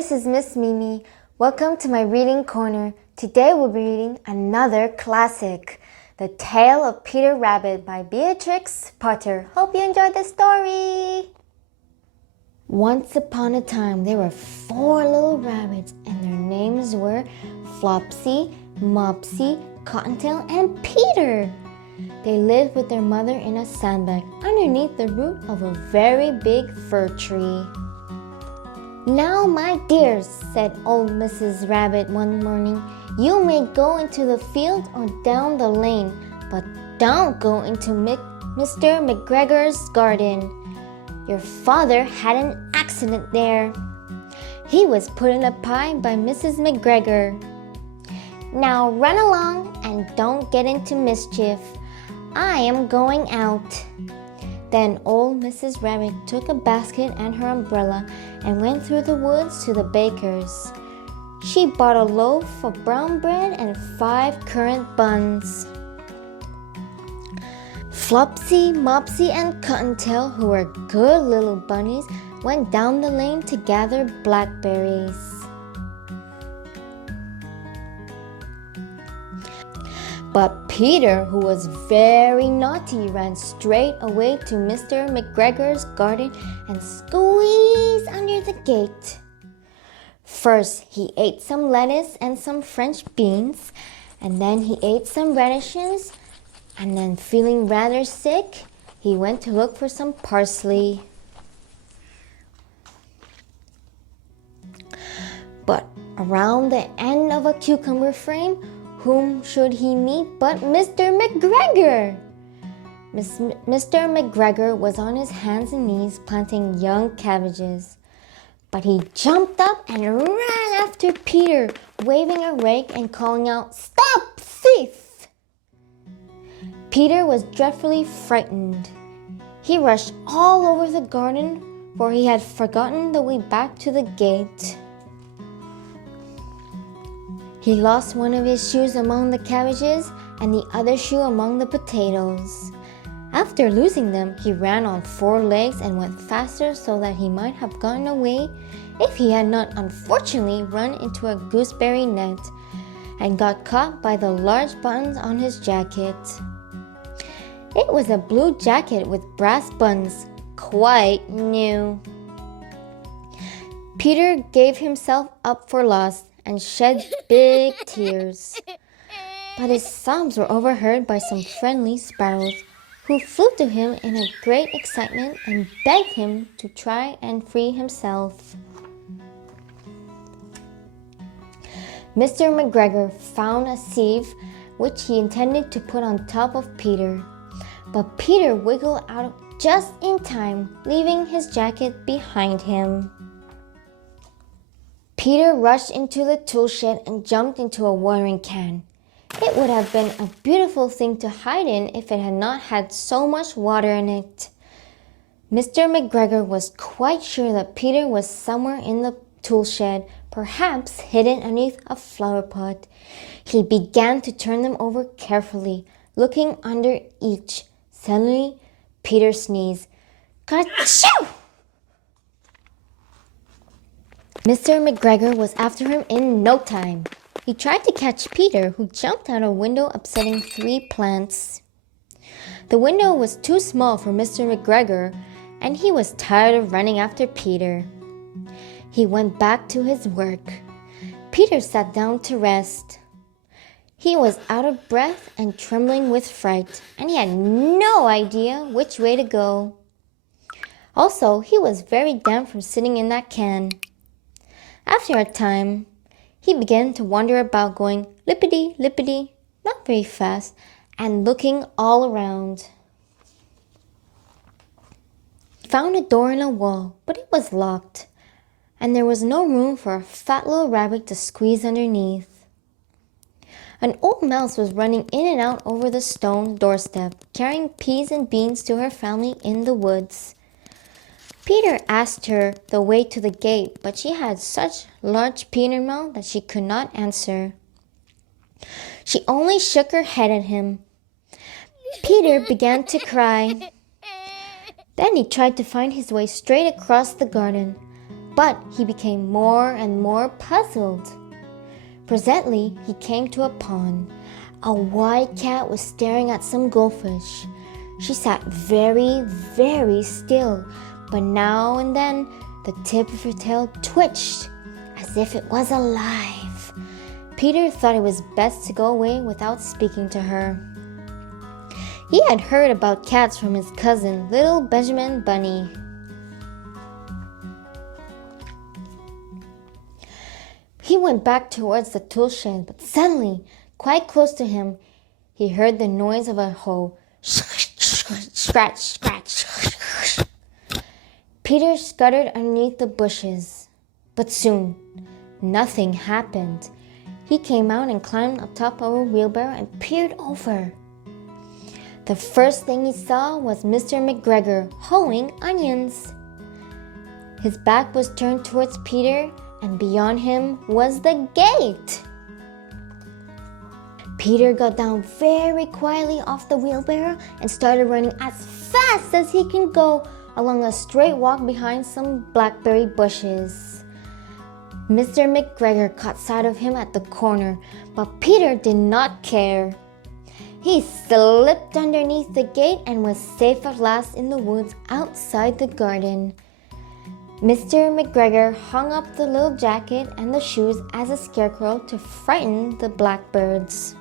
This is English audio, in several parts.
this is Miss Mimi. Welcome to my reading corner. Today we'll be reading another classic, The Tale of Peter Rabbit by Beatrix Potter. Hope you enjoyed the story. Once upon a time, there were 4 little rabbits, and their names were Flopsy, Mopsy, Cottontail, and Peter. They lived with their mother in a sandbag underneath the root of a very big fir tree. "Now, my dears," said old Mrs. Rabbit one morning, "you may go into the field or down the lane, but don't go into Mr. McGregor's garden. Your father had an accident there. He was put in a pie by Mrs. McGregor. Now run along and don't get into mischief. I am going out." Then old Mrs. Rabbit took a basket and her umbrella and went through the woods to the baker's. She bought a loaf of brown bread and 5 currant buns. Flopsy, Mopsy, and Cottontail, who were good little bunnies, went down the lane to gather blackberries. But Peter, who was very naughty, ran straight away to Mr. McGregor's garden and squeezed under the gate. First, he ate some lettuce and some French beans, and then he ate some radishes, and then, feeling rather sick, he went to look for some parsley. But around the end of a cucumber frame, whom should he meet but Mr. McGregor? Mr. McGregor was on his hands and knees planting young cabbages. But he jumped up and ran after Peter, waving a rake and calling out, "Stop, thief!" Peter was dreadfully frightened. He rushed all over the garden, for he had forgotten the way back to the gate. He lost one of his shoes among the cabbages and the other shoe among the potatoes. After losing them, he ran on 4 legs and went faster so that he might have gotten away if he had not unfortunately run into a gooseberry net and got caught by the large buttons on his jacket. It was a blue jacket with brass buttons, quite new. Peter gave himself up for lost and shed big tears. But his sobs were overheard by some friendly sparrows, who flew to him in a great excitement and begged him to try and free himself. Mr. McGregor found a sieve which he intended to put on top of Peter, but Peter wiggled out just in time, leaving his jacket behind him. Peter rushed into the tool shed and jumped into a watering can. It would have been a beautiful thing to hide in if it had not had so much water in it. Mr. McGregor was quite sure that Peter was somewhere in the tool shed, perhaps hidden underneath a flower pot. He began to turn them over carefully, looking under each. Suddenly, Peter sneezed. "Ka-choo!" Mr. McGregor was after him in no time. He tried to catch Peter, who jumped out a window, upsetting 3 plants. The window was too small for Mr. McGregor, and he was tired of running after Peter. He went back to his work. Peter sat down to rest. He was out of breath and trembling with fright, and he had no idea which way to go. Also, he was very damp from sitting in that can. After a time, he began to wander about, going lippity, lippity, not very fast, and looking all around. He found a door in a wall, but it was locked, and there was no room for a fat little rabbit to squeeze underneath. An old mouse was running in and out over the stone doorstep, carrying peas and beans to her family in the woods. Peter asked her the way to the gate, but she had such large pea in her mouth that she could not answer. She only shook her head at him. Peter began to cry. Then he tried to find his way straight across the garden, but he became more and more puzzled. Presently, he came to a pond. A white cat was staring at some goldfish. She sat very, very still, but now and then the tip of her tail twitched as if it was alive. Peter thought it was best to go away without speaking to her. He had heard about cats from his cousin, little Benjamin Bunny. He went back towards the tool shed, but suddenly, quite close to him, he heard the noise of a hoe. Scratch, scratch. Peter scuttered underneath the bushes, but soon nothing happened. He came out and climbed up top of a wheelbarrow and peered over. The first thing he saw was Mr. McGregor hoeing onions. His back was turned towards Peter, and beyond him was the gate. Peter got down very quietly off the wheelbarrow and started running as fast as he can go along a straight walk behind some blackberry bushes. Mr. McGregor caught sight of him at the corner, but Peter did not care. He slipped underneath the gate and was safe at last in the woods outside the garden. Mr. McGregor hung up the little jacket and the shoes as a scarecrow to frighten the blackbirds.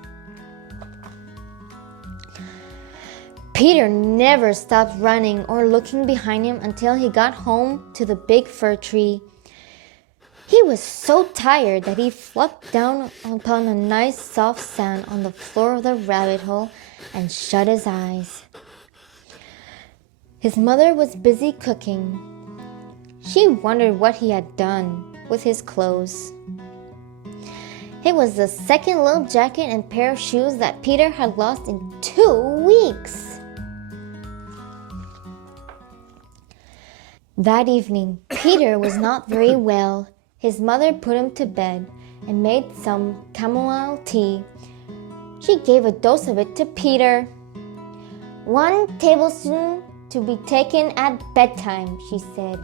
Peter never stopped running or looking behind him until he got home to the big fir tree. He was so tired that he flopped down upon a nice soft sand on the floor of the rabbit hole and shut his eyes. His mother was busy cooking. She wondered what he had done with his clothes. It was the second little jacket and pair of shoes that Peter had lost in 2 weeks. That evening, Peter was not very well. His mother put him to bed and made some chamomile tea. She gave a dose of it to Peter. 1 tablespoon to be taken at bedtime, she said.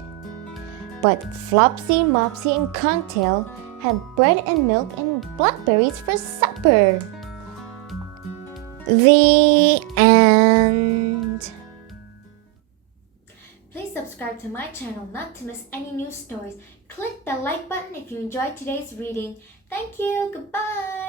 But Flopsy, Mopsy, and Cottontail had bread and milk and blackberries for supper. The end. Please subscribe to my channel not to miss any new stories. Click the like button if you enjoyed today's reading. Thank you. Goodbye.